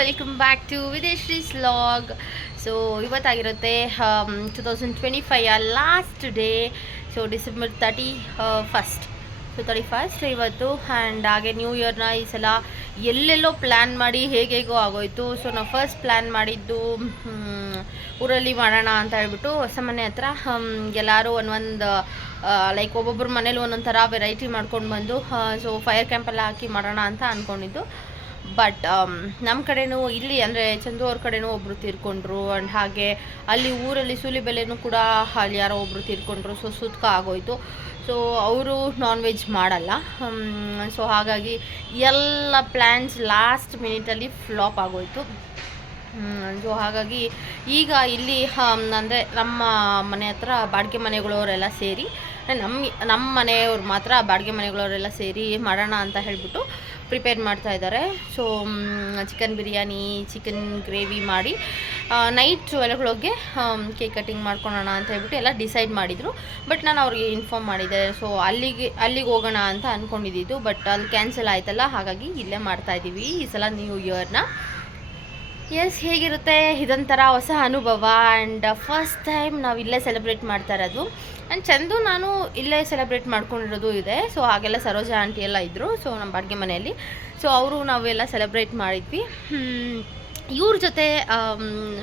Welcome back to Videshrees vlog. So ಇವತ್ತಾಗಿರುತ್ತೆ 2025 last day. So December 31st. So 31st ಇವತ್ತು. And ಹಾಗೆ new ಇಯರ್ನ ಈ ಸಲ ಎಲ್ಲೆಲ್ಲೋ ಪ್ಲ್ಯಾನ್ ಮಾಡಿ ಹೇಗೇಗೋ ಆಗೋಯ್ತು. ಸೊ ನಾವು ಫಸ್ಟ್ ಪ್ಲ್ಯಾನ್ ಮಾಡಿದ್ದು ಊರಲ್ಲಿ ಮಾಡೋಣ ಅಂತ ಹೇಳ್ಬಿಟ್ಟು ಹೊಸ ಮನೆ ಹತ್ರ ಎಲ್ಲರೂ ಒಂದೊಂದು ಲೈಕ್ ಒಬ್ಬೊಬ್ಬರ ಮನೇಲಿ ಒಂದೊಂದು ಥರ ವೆರೈಟಿ ಮಾಡ್ಕೊಂಡು ಬಂದು ಸೊ ಫೈರ್ ಕ್ಯಾಂಪೆಲ್ಲ ಹಾಕಿ ಮಾಡೋಣ ಅಂತ ಅಂದ್ಕೊಂಡಿದ್ದು. ಬಟ್ ನಮ್ಮ ಕಡೆನೂ ಇಲ್ಲಿ ಅಂದರೆ ಚಂದು ಅವ್ರ ಕಡೆನೂ ಒಬ್ಬರು ತೀರ್ಕೊಂಡ್ರು. ಆ್ಯಂಡ್ ಹಾಗೆ ಅಲ್ಲಿ ಊರಲ್ಲಿ ಸೂಲಿಬೆಲೆನೂ ಕೂಡ ಅಲ್ಲಿ ಯಾರೋ ಒಬ್ಬರು ತೀರ್ಕೊಂಡ್ರು. ಸೊ ಸುತ್ಕ ಆಗೋಯ್ತು. ಸೊ ಅವರು ನಾನ್ ವೆಜ್ ಮಾಡಲ್ಲ. ಸೊ ಹಾಗಾಗಿ ಎಲ್ಲ ಪ್ಲ್ಯಾನ್ಸ್ ಲಾಸ್ಟ್ ಮಿನಿಟಲ್ಲಿ ಫ್ಲಾಪ್ ಆಗೋಯ್ತು. ಸೊ ಹಾಗಾಗಿ ಈಗ ಇಲ್ಲಿ ಅಂದರೆ ನಮ್ಮ ಮನೆ ಹತ್ರ ಬಾಡಿಗೆ ಮನೆಗಳವರೆಲ್ಲ ಸೇರಿ ನಮ್ಮ ಮನೆಯವ್ರು ಮಾತ್ರ ಬಾಡಿಗೆ ಮನೆಗಳವರೆಲ್ಲ ಸೇರಿ ಮಾಡೋಣ ಅಂತ ಹೇಳಿಬಿಟ್ಟು ಪ್ರಿಪೇರ್ ಮಾಡ್ತಾ ಇದ್ದಾರೆ. So chicken biryani, chicken gravy ಮಾಡಿ ನೈಟ್ 12 ಕೇಕ್ ಕಟ್ಟಿಂಗ್ ಮಾಡ್ಕೊಳ್ಳೋಣ ಅಂತ ಹೇಳ್ಬಿಟ್ಟು ಎಲ್ಲ ಡಿಸೈಡ್ ಮಾಡಿದರು. ಬಟ್ ನಾನು ಅವ್ರಿಗೆ ಇನ್ಫಾರ್ಮ್ ಮಾಡಿದ್ದೆ. ಸೊ ಅಲ್ಲಿಗೆ ಹೋಗೋಣ ಅಂತ ಅಂದ್ಕೊಂಡಿದ್ದು. ಬಟ್ ಅಲ್ಲಿ ಕ್ಯಾನ್ಸಲ್ ಆಯ್ತಲ್ಲ, ಹಾಗಾಗಿ ಇಲ್ಲೇ ಮಾಡ್ತಾಯಿದ್ದೀವಿ ಈ ಸಲ ನ್ಯೂ ಇಯರ್ನ. ಎಸ್, ಹೇಗಿರುತ್ತೆ ಇದೊಂಥರ ಹೊಸ ಅನುಭವ. ಆ್ಯಂಡ್ ಫಸ್ಟ್ ಟೈಮ್ ನಾವು ಇಲ್ಲೇ ಸೆಲೆಬ್ರೇಟ್ ಮಾಡ್ತಾ ಇರೋದು. ಆ್ಯಂಡ್ ಚಂದು ನಾನು ಇಲ್ಲೇ ಸೆಲೆಬ್ರೇಟ್ ಮಾಡ್ಕೊಂಡಿರೋದು ಇದೆ. ಸೊ ಹಾಗೆಲ್ಲ ಸರೋಜಾ ಆಂಟಿ ಎಲ್ಲ ಇದ್ದರು. ಸೊ ನಮ್ಮ ಬಾಡಿಗೆ ಮನೆಯಲ್ಲಿ ನಾವೆಲ್ಲ ಸೆಲೆಬ್ರೇಟ್ ಮಾಡಿದ್ವಿ. ಇವ್ರ ಜೊತೆ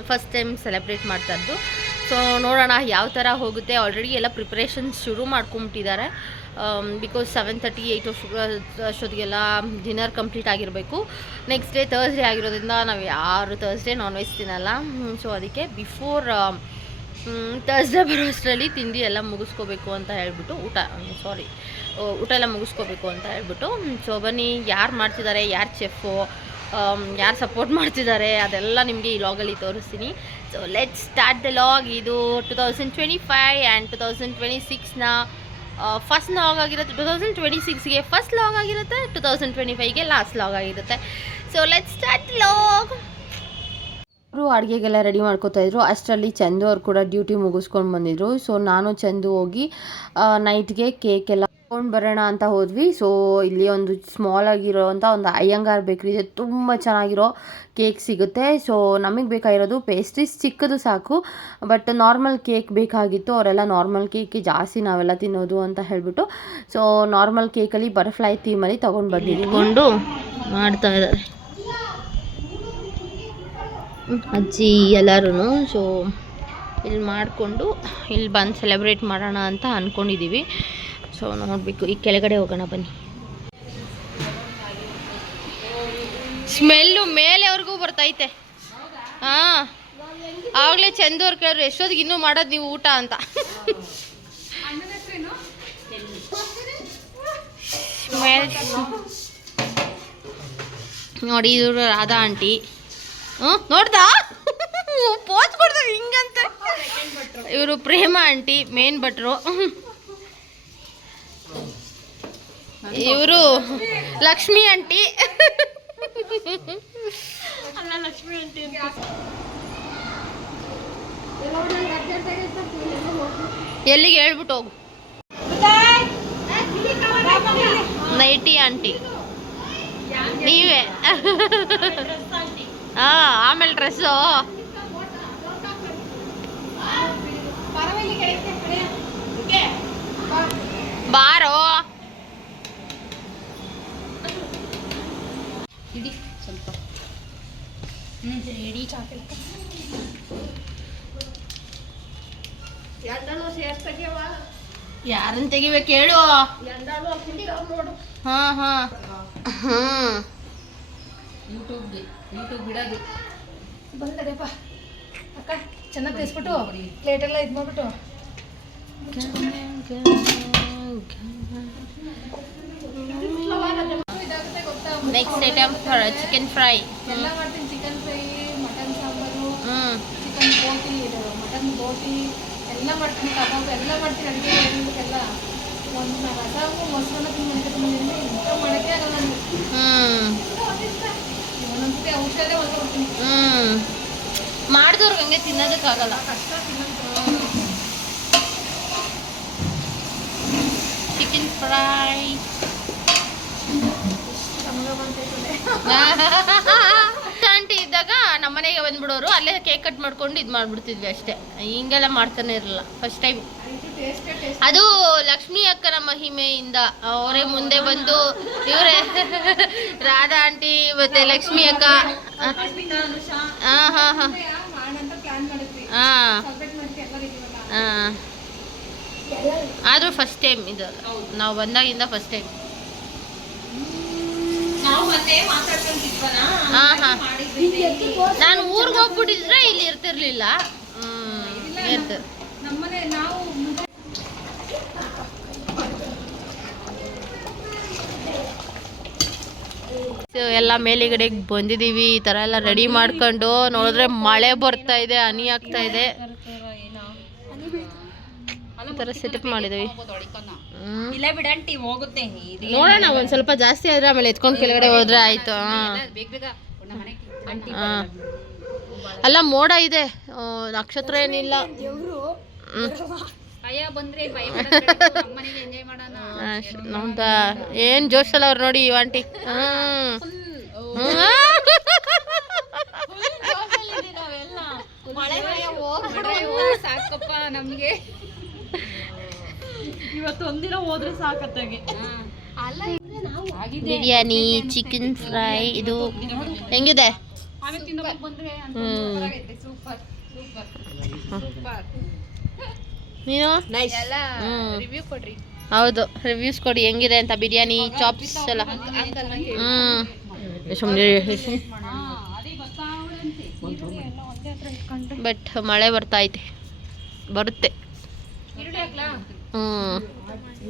ಫಸ್ಟ್ ಟೈಮ್ ಸೆಲೆಬ್ರೇಟ್ ಮಾಡ್ತಾಯಿದ್ದು. ಸೊ ನೋಡೋಣ ಯಾವ ಥರ ಹೋಗುತ್ತೆ. ಆಲ್ರೆಡಿ ಎಲ್ಲ ಪ್ರಿಪ್ರೇಷನ್ಸ್ ಶುರು ಮಾಡ್ಕೊಂಬಿಟ್ಟಿದ್ದಾರೆ. ಬಿಕಾಸ್ 7:30, 8 ಅಷ್ಟೊತ್ತಿಗೆಲ್ಲ ಡಿನ್ನರ್ ಕಂಪ್ಲೀಟ್ ಆಗಿರಬೇಕು. ನೆಕ್ಸ್ಟ್ ಡೇ ಥರ್ಸ್ಡೇ ಆಗಿರೋದ್ರಿಂದ ನಾವು ಯಾರು ಥರ್ಸ್ಡೇ ನಾನ್ ವೆಜ್ ತಿನ್ನಲ್ಲ. ಸೊ ಅದಕ್ಕೆ ಬಿಫೋರ್ ಥರ್ಸ್ಡೇ ಬರೋ ಅಷ್ಟರಲ್ಲಿ ತಿಂಡಿ ಎಲ್ಲ ಮುಗಿಸ್ಕೋಬೇಕು ಅಂತ ಹೇಳ್ಬಿಟ್ಟು ಊಟ ಎಲ್ಲ ಮುಗಿಸ್ಕೋಬೇಕು ಅಂತ ಹೇಳ್ಬಿಟ್ಟು. ಸೊ ಬನ್ನಿ, ಯಾರು ಮಾಡ್ತಿದ್ದಾರೆ, ಯಾರು ಚೆಫು, ಯಾರು ಸಪೋರ್ಟ್ ಮಾಡ್ತಿದ್ದಾರೆ, ಅದೆಲ್ಲ ನಿಮಗೆ ಈ ಲಾಗಲ್ಲಿ ತೋರಿಸ್ತೀನಿ. So let's start the log. ಇದು 2025 ಆ್ಯಂಡ್ 2026ನ ಫಸ್ಟ್ ಲಾಗ್ ಆಗಿರುತ್ತೆ. 2026ಗೆ ಫಸ್ಟ್ ಲಾಗ್ ಆಗಿರುತ್ತೆ, 2025ಗೆ ಲಾಸ್ಟ್ ಲಾಗ್ ಆಗಿರುತ್ತೆ. So let's start log. ಅವರು ಅಡುಗೆಗೆಲ್ಲ ರೆಡಿ ಮಾಡ್ಕೋತಾಯಿದ್ರು. ಅಷ್ಟರಲ್ಲಿ ಚಂದು ಅವ್ರು ಕೂಡ ಡ್ಯೂಟಿ ಮುಗಿಸ್ಕೊಂಡು ಬಂದಿದ್ರು. ಸೊ ನಾನು ಚಂದು ಹೋಗಿ ನೈಟ್ಗೆ ಕೇಕ್ ಎಲ್ಲ ತೊಗೊಂಡು ಬರೋಣ ಅಂತ ಹೋದ್ವಿ. ಸೊ ಇಲ್ಲಿ ಒಂದು ಸ್ಮಾಲ್ ಆಗಿರೋವಂಥ ಒಂದು ಅಯ್ಯಂಗಾರ್ ಬೇಕ್ರಿ ಇದೆ. ತುಂಬ ಚೆನ್ನಾಗಿರೋ ಕೇಕ್ ಸಿಗುತ್ತೆ. ಸೊ ನಮಗೆ ಬೇಕಾಗಿರೋದು ಪೇಸ್ಟ್ರೀಸ್ ಚಿಕ್ಕದು ಸಾಕು. ಬಟ್ ನಾರ್ಮಲ್ ಕೇಕ್ ಬೇಕಾಗಿತ್ತು. ಅವರೆಲ್ಲ ನಾರ್ಮಲ್ ಕೇಕ್ ಜಾಸ್ತಿ ನಾವೆಲ್ಲ ತಿನ್ನೋದು ಅಂತ ಹೇಳ್ಬಿಟ್ಟು ಸೊ ನಾರ್ಮಲ್ ಕೇಕಲ್ಲಿ ಬಟರ್ಫ್ಲೈ ಥೀಮಲ್ಲಿ ತೊಗೊಂಡು ಬಂದಿಕೊಂಡು ಮಾಡ್ತಾ ಇದ್ದಾರೆ ಅಜ್ಜಿ ಎಲ್ಲರೂ. ಸೊ ಇಲ್ಲಿ ಮಾಡಿಕೊಂಡು ಇಲ್ಲಿ ಬಂದು ಸೆಲೆಬ್ರೇಟ್ ಮಾಡೋಣ ಅಂತ ಅಂದ್ಕೊಂಡಿದ್ದೀವಿ. ಸೊ ನೋಡಬೇಕು, ಈ ಕೆಳಗಡೆ ಹೋಗೋಣ ಬನ್ನಿ. ಸ್ಮೆಲ್ಲು ಮೇಲೆವರೆಗೂ ಬರ್ತೈತೆ. ಹಾಂ, ಆವಾಗಲೇ ಚಂದವ್ರು ಕೇಳಿದ್ರು ಎಷ್ಟೊತ್ತಿಗೆ ಇನ್ನೂ ಮಾಡೋದು ನೀವು ಊಟ ಅಂತ. ನೋಡಿ, ಇವರು ರಾಧಾ ಆಂಟಿ. ನೋಡ್ದಾ ಪೋಸ್ ಕೊಡ್ತಾರೆ ಹಿಂಗಂತ. ಇವರು ಪ್ರೇಮ ಆಂಟಿ, ಮೇನ್ ಭಟ್ರು. ಇವರು ಲಕ್ಷ್ಮಿ ಆಂಟಿ. ಎಲ್ಲಿಗೆ ಹೇಳ್ಬಿಟ್ಟು ಹೋಗು. ನೈಟಿ ಆಂಟಿ ನೀವೇ. ಆಮೇಲೆ ಡ್ರೆಸ್ಸು ಬಾರೋ. ಸ್ವಲ್ಪ ಇಡೀ ಚಾಕ್ಲೇಟ್ ಯಾರನ್ನು ತೆಗಿಬೇಕು ಹೇಳು. ಹಾಂ ಹಾಂ ಹಾಂ, ಯೂಟ್ಯೂಬ್ ಬಿಡೋದು ಬಂದರೆಪ್ಪ ಅಕ್ಕ. ಚೆನ್ನಾಗಿ ತಿಳಿಸ್ಬಿಟ್ಟು ಪ್ಲೇಟೆಲ್ಲ ಇದು ಮಾಡಿಬಿಟ್ಟು ನೆಕ್ಸ್ಟ್ ಐಟಮ್ ಚಿಕನ್ ಫ್ರೈ ಎಲ್ಲ ಮಾಡ್ತೀನಿ. Chicken fry, mutton sambar, chicken ಬೋಟಿ, ಮಟನ್ ಬೋಟಿ ಎಲ್ಲ ಮಾಡ್ತೀನಿ. ಕಬಾಬ್ ಎಲ್ಲ ಮಾಡ್ತೀನಿ. ಅಡುಗೆ ಎಲ್ಲ ಒಂದು ರಸಮು ಮೊಸರನ್ನ ತಿಂದು ಇಂಥ ಮಾಡೋಕ್ಕೆ ಆಗಲ್ಲ ನನಗೆ. ಒಂದೊಂದ್ಸತಿ ಔಷಧೇ ಹೊಲ್ಕೊಡ್ತೀನಿ. ಮಾಡಿದವ್ರಿಗೆ ಹಂಗೆ ತಿನ್ನೋದಕ್ಕಾಗಲ್ಲ, ಕಷ್ಟ ತಿನ್ನೋದು. ಚಿಕನ್ ಫ್ರೈ ಆಂಟಿ ಇದ್ದ ಬಂದ್ಬಿಡೋರು, ಅಲ್ಲೇ ಕೇಕ್ ಕಟ್ ಮಾಡ್ಕೊಂಡು ಇದು ಮಾಡ್ಬಿಡ್ತಿದ್ವಿ ಅಷ್ಟೇ. ಹಿಂಗೆಲ್ಲ ಮಾಡ್ತಾನೆ ಇರಲಿಲ್ಲ ಫಸ್ಟ್ ಟೈಮ್. ಅದು ಲಕ್ಷ್ಮಿ ಅಕ್ಕನ ಮಹಿಮೆಯಿಂದ ಅವರೇ ಮುಂದೆ ಬಂದು ಇವರೇ ರಾಧಾ ಆಂಟಿ ಮತ್ತೆ ಲಕ್ಷ್ಮಿ ಅಕ್ಕ. ಹಾಂ ಹಾಂ ಹಾಂ ಹಾಂ ಹಾಂ. ಆದರೂ ಫಸ್ಟ್ ಟೈಮ್ ಇದು ನಾವು ಬಂದಾಗಿಂದ ಫಸ್ಟ್ ಟೈಮ್. ಹಾಂ ಹಾಂ. ನಾನು ಊರಿಗೆ ಹೋಗ್ಬಿಟ್ಟಿದ್ರೆ ಇಲ್ಲಿ ಇರ್ತಿರ್ಲಿಲ್ಲ. ಇರ್ತಾರೆ ಎಲ್ಲ ಮೇಲಿಗಡೆಗೆ ಬಂದಿದ್ದೀವಿ. ಈ ಥರ ಎಲ್ಲ ರೆಡಿ ಮಾಡ್ಕೊಂಡು ನೋಡಿದ್ರೆ ಮಳೆ ಬರ್ತಾ ಇದೆ, ಹನಿ ಆಗ್ತಾ ಇದೆ. ಈ ಥರ ಸೆಟಪ್ ಮಾಡಿದ್ದೀವಿ. ನೋಡೋಣ, ಒಂದು ಸ್ವಲ್ಪ ಜಾಸ್ತಿ ಆದರೆ ಆಮೇಲೆ ಎತ್ಕೊಂಡು ಕೆಳಗಡೆ ಹೋದ್ರೆ ಆಯಿತು. ಹಾಂ ಅಲ್ಲ ಮೋಡ ಇದೆ, ನಕ್ಷತ್ರ ಏನಿಲ್ಲ. ನಮ್ದ ಏನ್ ಜೋಶಲ್ಲ ಅವ್ರು ನೋಡಿ ಇವ್ ಆಂಟಿ. ಸಾಕಪ್ಪ ನಮ್ಗೆ ಇವತ್ತೊಂದಿನ ಹೋದ್ರೆ ಸಾಕತ್ತಾಗೆ. ಬಿರಿಯಾನಿ, ಚಿಕನ್ ಫ್ರೈ ಇದು ಹೆಂಗಿದೆ? ನೀನು ರಿವ್ಯೂ ಕೊಡ್ರಿ. ಹೌದು, ರಿವ್ಯೂಸ್ ಕೊಡಿ ಹೆಂಗಿದೆ ಅಂತ. ಬಿರಿಯಾನಿ, ಚಾಪ್ಸ್ ಎಲ್ಲ. ಬಟ್ ಮಳೆ ಬರ್ತಾ ಐತೆ, ಬರುತ್ತೆ.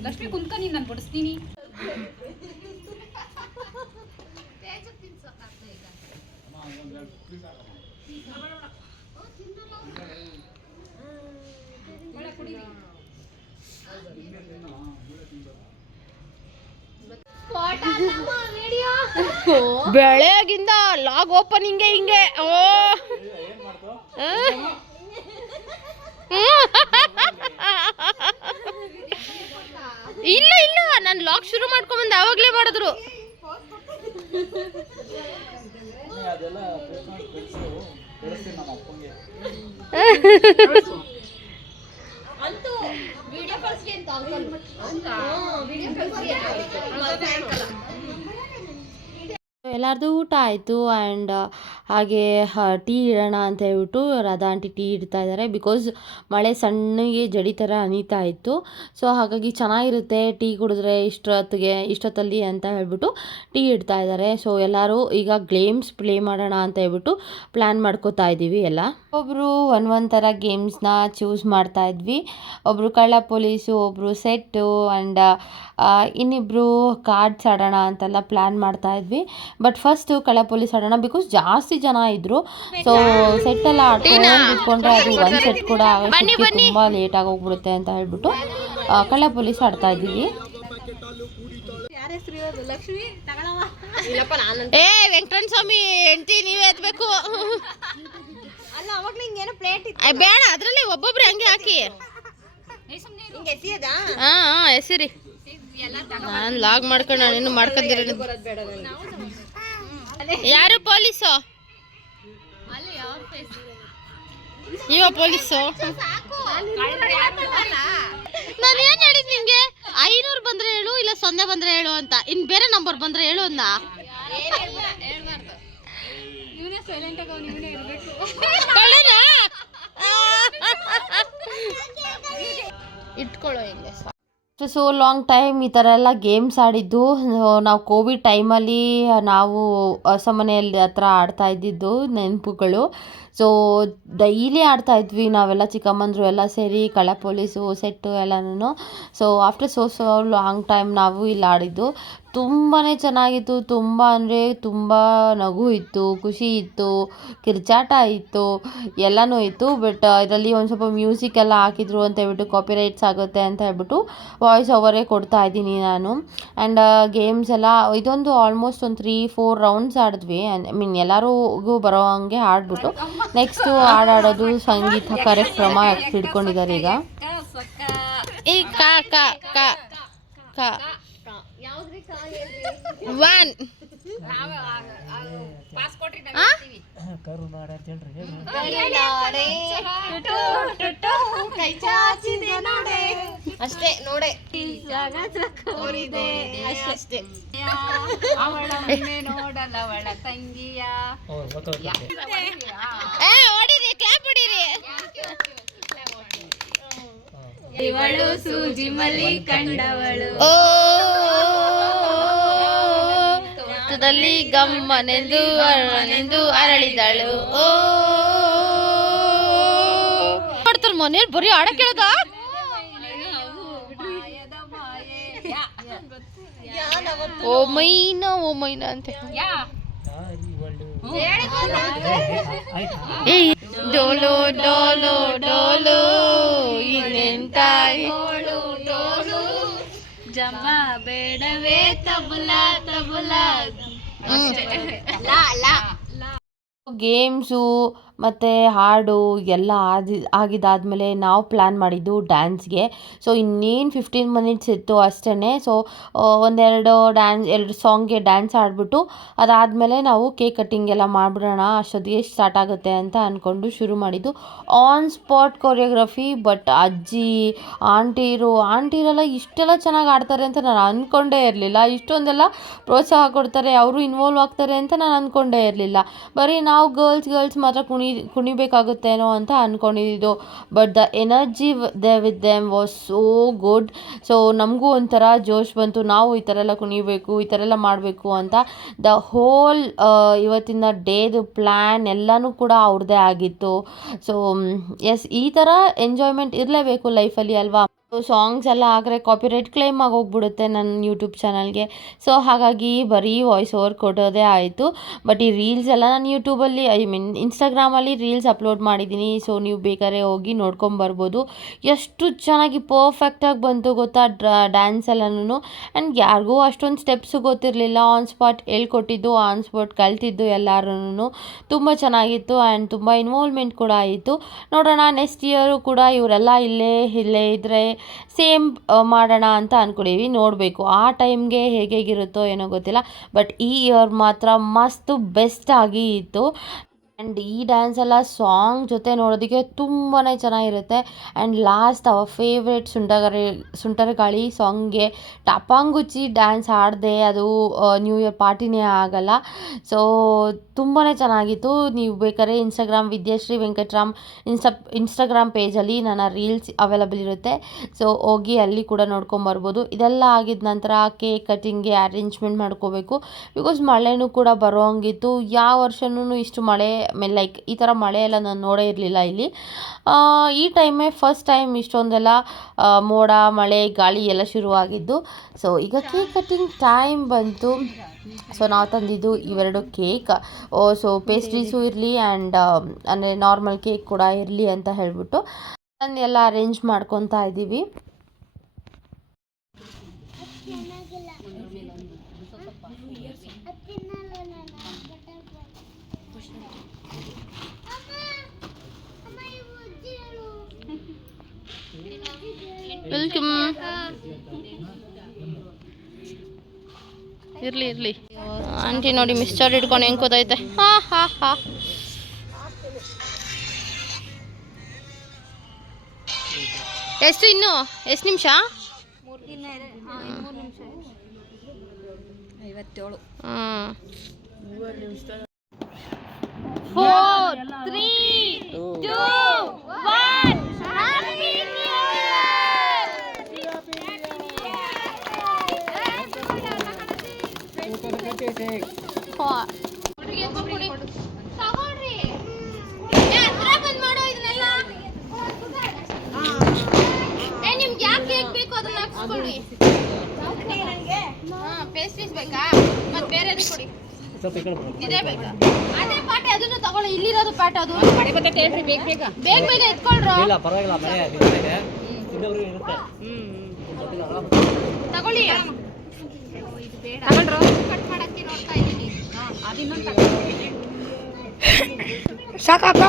ಲಕ್ಷ್ಮಿ ಕುಂತ್ಕೊಂಡು ನಾನು ಬಡಿಸ್ತೀನಿ. ಬೆಳಗಿಂದ ಲಾಗ್ ಓಪನಿಂಗ್ ಹಿಂಗೆ. ಓ ಇಲ್ಲ ಇಲ್ಲ, ನಾನು ಲಾಗ್ ಶುರು ಮಾಡ್ಕೊಂಬಂದು ಆವಾಗಲೇ ಮಾಡಿದ್ರು. ಎಲ್ಲರದು ಊಟ ಆಯಿತು. ಆ್ಯಂಡ್ ಹಾಗೆ ಟೀ ಇಡೋಣ ಅಂತ ಹೇಳ್ಬಿಟ್ಟು ರಾಧಾ ಆಂಟಿ ಟೀ ಇಡ್ತಾ ಇದ್ದಾರೆ. ಬಿಕಾಸ್ ಮಳೆ ಸಣ್ಣಗೆ ಜಡಿ ಥರ ಹನಿತಾ ಇತ್ತು. ಸೊ ಹಾಗಾಗಿ ಚೆನ್ನಾಗಿರುತ್ತೆ ಟೀ ಕುಡಿದ್ರೆ ಇಷ್ಟೊತ್ತಲ್ಲಿ ಅಂತ ಹೇಳ್ಬಿಟ್ಟು ಟೀ ಇಡ್ತಾ ಇದ್ದಾರೆ. ಸೊ ಎಲ್ಲರೂ ಈಗ ಗೇಮ್ಸ್ ಪ್ಲೇ ಮಾಡೋಣ ಅಂತ ಹೇಳ್ಬಿಟ್ಟು ಪ್ಲ್ಯಾನ್ ಮಾಡ್ಕೋತಾ ಇದ್ದೀವಿ ಎಲ್ಲ. ಒಬ್ಬರು ಒಂದೊಂದು ಥರ ಗೇಮ್ಸ್ನ ಚೂಸ್ ಮಾಡ್ತಾ ಇದ್ವಿ. ಒಬ್ಬರು ಕಳ್ಳ ಪೊಲೀಸು, ಒಬ್ಬರು ಸೆಟ್ಟು, ಆ್ಯಂಡ್ ಇನ್ನಿಬ್ಬರು ಕಾರ್ಡ್ಸ್ ಆಡೋಣ ಅಂತೆಲ್ಲ ಪ್ಲ್ಯಾನ್ ಮಾಡ್ತಾ ಇದ್ವಿ. ಬಟ್ ಫಸ್ಟು ಕಳ್ಳ ಪೊಲೀಸ್ ಆಡೋಣ, ಬಿಕಾಸ್ ಜಾಸ್ತಿ ಜನ ಇದ್ರು. ಸೊ ಸೆಟ್ಟೆಲ್ಲ ಆಡ್ಕೊಂಡು ಇಟ್ಕೊಂಡ್ರೆ ಅದು ಒಂದು ಸೆಟ್ ಕೂಡ ತುಂಬ ಲೇಟಾಗಿ ಹೋಗ್ಬಿಡುತ್ತೆ ಅಂತ ಹೇಳ್ಬಿಟ್ಟು ಕಳ್ಳ ಪೊಲೀಸ್ ಆಡ್ತಾ ಇದ್ದೀವಿ. ಏ ವೆಂಕಟರಮಣ ಸ್ವಾಮಿ ಹೆಂಡ್ತಿ ನೀವೇ ಎತ್ಬೇಕು. ಬೇಡ, ಅದ್ರಲ್ಲಿ ಒಬ್ಬೊಬ್ರು ಹಂಗೆ ಹಾಕಿ. ಹಾಂ ಎಸಿರಿ, ನಾನು ಲಾಗ್ ಮಾಡ್ಕೊಂಡು ನಾನು ಇನ್ನು ಮಾಡ್ಕೊಂಡಿರ. ಯಾರು ಪೊಲೀಸು? ನೀವ ಪೊಲೀಸು? ನಾನು ಏನ್ ಹೇಳಿದ್ ನಿಂಗೆ? 500 ಬಂದ್ರೆ ಹೇಳು, ಇಲ್ಲ 0 ಬಂದ್ರೆ ಹೇಳು ಅಂತ. ಇನ್ ಬೇರೆ ನಂಬರ್ ಬಂದ್ರೆ ಹೇಳು ಅನ್ನ. ಇಟ್ಕೊಳ್ಳೋ ಹಿಂಗೆ. ಸೊ ಲಾಂಗ್ ಟೈಮ್ ಈ ಥರ ಎಲ್ಲ ಗೇಮ್ಸ್ ಆಡಿದ್ದು ನಾವು ಕೋವಿಡ್ ಟೈಮಲ್ಲಿ ನಾವು ಹೊಸ ಮನೆಯಲ್ಲಿ ಹತ್ರ ಆಡ್ತಾ ಇದ್ದಿದ್ದು ನೆನಪುಗಳು. ಸೊ ಡೈಲಿ ಆಡ್ತಾ ಇದ್ವಿ ನಾವೆಲ್ಲ, ಚಿಕ್ಕಮ್ಮಂದರು ಎಲ್ಲ ಸೇರಿ ಕಳ್ಳ ಪೊಲೀಸು, ಸೆಟ್ಟು ಎಲ್ಲನೂ. So after so long time ನಾವು ಇಲ್ಲಿ ಆಡಿದ್ದು. ತುಂಬಾ ಚೆನ್ನಾಗಿತ್ತು. ತುಂಬ ಅಂದರೆ ತುಂಬ ನಗು ಇತ್ತು, ಖುಷಿ ಇತ್ತು, ಕಿರ್ಚಾಟ ಇತ್ತು, ಎಲ್ಲನೂ ಇತ್ತು. ಬಟ್ ಇದರಲ್ಲಿ ಒಂದು ಸ್ವಲ್ಪ ಮ್ಯೂಸಿಕ್ ಎಲ್ಲ ಹಾಕಿದ್ರು ಅಂತ ಹೇಳ್ಬಿಟ್ಟು ಕಾಪಿರೈಟ್ಸ್ ಆಗುತ್ತೆ ಅಂತ ಹೇಳ್ಬಿಟ್ಟು ವಾಯ್ಸ್ ಓವರೇ ಕೊಡ್ತಾ ಇದ್ದೀನಿ ನಾನು. ಆ್ಯಂಡ್ ಗೇಮ್ಸ್ ಎಲ್ಲ ಇದೊಂದು ಆಲ್ಮೋಸ್ಟ್ ಒಂದು 3-4 ರೌಂಡ್ಸ್ ಆಡಿದ್ವಿ. ಐ ಮೀನ್ ಎಲ್ಲರಿಗೂ ಬರೋ ಹಂಗೆ ಆಡ್ಬಿಟ್ಟು ನೆಕ್ಸ್ಟು ಆಡೋದು ಸಂಗೀತ ಕಾರ್ಯಕ್ರಮ ಹಿಡ್ಕೊಂಡಿದ್ದಾರೆ ಈಗ. ಈ ಕಾ ಕಾ ಕಾ ಕಾ 1 ಕರುನಾಡ ಅಂತ ಹೇಳ್ರಿ. ಅಷ್ಟೇ ನೋಡೆ ಅಷ್ಟೇ ಅವಳ ನೋಡಲವಳ ತಂಗಿಯ ಹೊಡಿರಿ ಕ್ಲಾಪ್ ಹೊಡಿರಿ. ಇವಳು ಸೂಜಿ ಮಲ್ಲಿ ಕಂಡವಳು ಓ ತೋಟದಲ್ಲಿ ಗಮ್ಮನೆಂದು ಅರಳೆಂದು ಅರಳಿದಳು. ಓ ಮಾಡ್ತಾರೆ ಮನೇಲಿ ಬರೀ ಆಡ ಕೇಳದ. ಓ ಮೈನಾ ಅಂತ ಡೋಲೋ ಡೋಲೋ ಡೋಲೋ ಇನ್ನೆಂತಾಯಿ ಜಮ ಬೇಡವೇ ತಬಲ ತಬಲ ಗೇಮ್ಸು ಮತ್ತು ಹಾಡು ಎಲ್ಲ ಆಗಿದ್ದಾದಮೇಲೆ ನಾವು ಪ್ಲ್ಯಾನ್ ಮಾಡಿದ್ದು ಡ್ಯಾನ್ಸ್ಗೆ. ಸೊ ಇನ್ನೇನು 15 ಮಿನಿಟ್ಸ್ ಇತ್ತು ಅಷ್ಟೇ. ಸೊ ಎರಡು ಸಾಂಗ್ಗೆ ಡ್ಯಾನ್ಸ್ ಆಡಿಬಿಟ್ಟು ಅದಾದಮೇಲೆ ನಾವು ಕೇಕ್ ಕಟ್ಟಿಂಗ್ ಎಲ್ಲ ಮಾಡಿಬಿಡೋಣ, ಅಷ್ಟೊತ್ತಿಗೆ ಸ್ಟಾರ್ಟ್ ಆಗುತ್ತೆ ಅಂತ ಅಂದ್ಕೊಂಡು ಶುರು ಮಾಡಿದ್ದು. On spot choreography. ಬಟ್ ಆಂಟಿರೆಲ್ಲ ಇಷ್ಟೆಲ್ಲ ಚೆನ್ನಾಗಿ ಆಡ್ತಾರೆ ಅಂತ ನಾನು ಅಂದ್ಕೊಂಡೇ ಇರಲಿಲ್ಲ. ಇಷ್ಟೊಂದೆಲ್ಲ ಪ್ರೋತ್ಸಾಹ ಕೊಡ್ತಾರೆ, ಅವರು ಇನ್ವಾಲ್ವ್ ಆಗ್ತಾರೆ ಅಂತ ನಾನು ಅಂದ್ಕೊಂಡೇ ಇರಲಿಲ್ಲ. ಬರೀ ನಾವು ಗರ್ಲ್ಸ್ ಮಾತ್ರ ಕುಣಿಬೇಕಾಗುತ್ತೇನೋ ಅಂತ ಅಂದ್ಕೊಂಡಿದ್ದು. But the energy with them was so good. So ನಮಗೂ ಒಂಥರ ಜೋಶ್ ಬಂತು, ನಾವು ಈ ಥರ ಎಲ್ಲ ಕುಣಿಬೇಕು, ಈ ಥರ ಎಲ್ಲ ಮಾಡಬೇಕು ಅಂತ. ದ ಹೋಲ್ ಇವತ್ತಿನ ಡೇದು ಪ್ಲ್ಯಾನ್ ಎಲ್ಲನೂ ಕೂಡ ಅವ್ರದ್ದೇ ಆಗಿತ್ತು. ಸೊ ಎಸ್, ಈ ಥರ ಎಂಜಾಯ್ಮೆಂಟ್ ಇರಲೇಬೇಕು ಲೈಫಲ್ಲಿ ಅಲ್ವಾ. ಸಾಂಗ್ಸ್ ಎಲ್ಲ ಆದರೆ ಕಾಪಿರೈಟ್ ಕ್ಲೇಮ್ ಆಗೋಗ್ಬಿಡುತ್ತೆ ನನ್ನ ಯೂಟ್ಯೂಬ್ ಚಾನಲ್ಗೆ. ಸೊ ಹಾಗಾಗಿ ಬರೀ ವಾಯ್ಸ್ ಓವರ್ ಕೊಡೋದೇ ಆಯಿತು. ಬಟ್ ಈ ರೀಲ್ಸ್ ಎಲ್ಲ ನಾನು ಯೂಟ್ಯೂಬಲ್ಲಿ ಇನ್ಸ್ಟಾಗ್ರಾಮಲ್ಲಿ ರೀಲ್ಸ್ ಅಪ್ಲೋಡ್ ಮಾಡಿದ್ದೀನಿ. ಸೊ ನೀವು ಬೇಕಾದ್ರೆ ಹೋಗಿ ನೋಡ್ಕೊಂಬರ್ಬೋದು. ಎಷ್ಟು ಚೆನ್ನಾಗಿ ಪರ್ಫೆಕ್ಟಾಗಿ ಬಂತು ಗೊತ್ತಾ ಡ್ಯಾನ್ಸ್ ಎಲ್ಲನೂ. ಆ್ಯಂಡ್ ಯಾರಿಗೂ ಅಷ್ಟೊಂದು ಸ್ಟೆಪ್ಸು ಗೊತ್ತಿರಲಿಲ್ಲ. ಆನ್ ಸ್ಪಾಟ್ ಹೇಳ್ಕೊಟ್ಟಿದ್ದು, ಆನ್ ಸ್ಪಾಟ್ ಕಲ್ತಿದ್ದು ಎಲ್ಲರೂ ತುಂಬ ಚೆನ್ನಾಗಿತ್ತು. ಆ್ಯಂಡ್ ತುಂಬ ಇನ್ವಾಲ್ವ್ಮೆಂಟ್ ಕೂಡ ಆಯಿತು. ನೋಡೋಣ ನೆಕ್ಸ್ಟ್ ಇಯರು ಕೂಡ ಇವರೆಲ್ಲ ಇಲ್ಲೇ ಇದ್ದರೆ ಸೇಮ್ ಮಾಡೋಣ ಅಂತ ಅಂದ್ಕೊಂಡಿವಿ. ನೋಡಬೇಕು ಆ ಟೈಮ್ಗೆ ಹೇಗಿರುತ್ತೋ ಏನೋ ಗೊತ್ತಿಲ್ಲ. ಬಟ್ ಈ ಇಯರ್ ಮಾತ್ರ ಮಸ್ತು ಬೆಸ್ಟ್ ಆಗಿ ಇತ್ತು. ಆ್ಯಂಡ್ ಈ ಡ್ಯಾನ್ಸ್ ಎಲ್ಲ ಸಾಂಗ್ ಜೊತೆ ನೋಡೋದಕ್ಕೆ ತುಂಬಾ ಚೆನ್ನಾಗಿರುತ್ತೆ. And last our favourite Suntaragali ಸಾಂಗ್ಗೆ ಟಪಾಂಗುಚ್ಚಿ ಡ್ಯಾನ್ಸ್ ಆಡಿದೆ. ಅದು ನ್ಯೂ ಇಯರ್ ಪಾರ್ಟಿನೇ ಆಗಲ್ಲ. ಸೊ ತುಂಬಾ ಚೆನ್ನಾಗಿತ್ತು. ನೀವು ಬೇಕಾದ್ರೆ ಇನ್ಸ್ಟಾಗ್ರಾಮ್ ವಿದ್ಯಾಶ್ರೀ ವೆಂಕಟರಾಮ್ ಇನ್ಸ್ಟಾಗ್ರಾಮ್ ಪೇಜಲ್ಲಿ ನನ್ನ ರೀಲ್ಸ್ ಅವೈಲಬಲ್ ಇರುತ್ತೆ. ಸೊ ಹೋಗಿ ಅಲ್ಲಿ ಕೂಡ ನೋಡ್ಕೊಂಬರ್ಬೋದು. ಇದೆಲ್ಲ ಆಗಿದ ನಂತರ ಕೇಕ್ ಕಟ್ಟಿಂಗ್ಗೆ ಅರೇಂಜ್ಮೆಂಟ್ ಮಾಡ್ಕೋಬೇಕು. ಬಿಕಾಸ್ ಮಳೆನೂ ಕೂಡ ಬರೋ ಹಂಗಿತ್ತು. ಯಾವ ವರ್ಷನೂ ಇಷ್ಟು ಮಳೆ ಲೈಕ್ ಈ ಥರ ಮಳೆ ಎಲ್ಲ ನಾನು ನೋಡೇ ಇರಲಿಲ್ಲ ಇಲ್ಲಿ. ಈ ಟೈಮೇ ಫಸ್ಟ್ ಟೈಮ್ ಇಷ್ಟೊಂದೆಲ್ಲ ಮೋಡ ಮಳೆ ಗಾಳಿ ಎಲ್ಲ ಶುರುವಾಗಿದ್ದು. ಸೊ ಈಗ ಕೇಕ್ ಕಟ್ಟಿಂಗ್ ಟೈಮ್ ಬಂತು. ಸೊ ನಾವು ತಂದಿದ್ದು ಇವೆರಡು ಕೇಕ್. ಸೊ ಪೇಸ್ಟ್ರೀಸು ಇರಲಿ ಆ್ಯಂಡ್ ಅಂದರೆ ನಾರ್ಮಲ್ ಕೇಕ್ ಕೂಡ ಇರಲಿ ಅಂತ ಹೇಳ್ಬಿಟ್ಟು ಎಲ್ಲ ಅರೇಂಜ್ ಮಾಡ್ಕೊತಾ ಇದ್ದೀವಿ. ವೆಲ್ಕಮ್. ಇರಲಿ ಆಂಟಿ ನೋಡಿ ಮಿಸ್ಟರ್ ಹಿಡ್ಕೊಂಡು ಹೆಂಗೆ ಕೂತೈತೆ. ಹಾ ಎಷ್ಟು ನಿಮಿಷ? 57. 4, 3, 2, 1. Happy New Year! ನಿಮ್ಗೆ ಯಾವ ಕೇಕ್ ಬೇಕು ಅದನ್ನ ಹಾಕ್ಸ್ಕೊಳ್ಳಿ. ಪೇಸ್ಟ್ರೀಸ್ ಬೇಕಾ? ಮತ್ತೆ ಬೇರೆ ಕೊಡಿ. ಇದೇ ಬೇಕಾ? ಅದೇ ಪಾಟೆ ಅದನ್ನು ತಗೊಳ್ಳಿ. ಇಲ್ಲಿರೋದು ಪಾಟೆ ಅದು ಬೇಗ ಎತ್ಕೊಳ್ರು. ತಗೊಳ್ಳಿ. ಕಟ್ ಮಾಡಕ್ಕೆ ನೋಡ್ತಾ ಇದ್ದೀನಿ. ಸಾಕಾಕ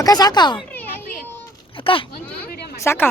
ಅಕ್ಕ ಸಾಕ ಅಕ್ಕ ಸಾಕ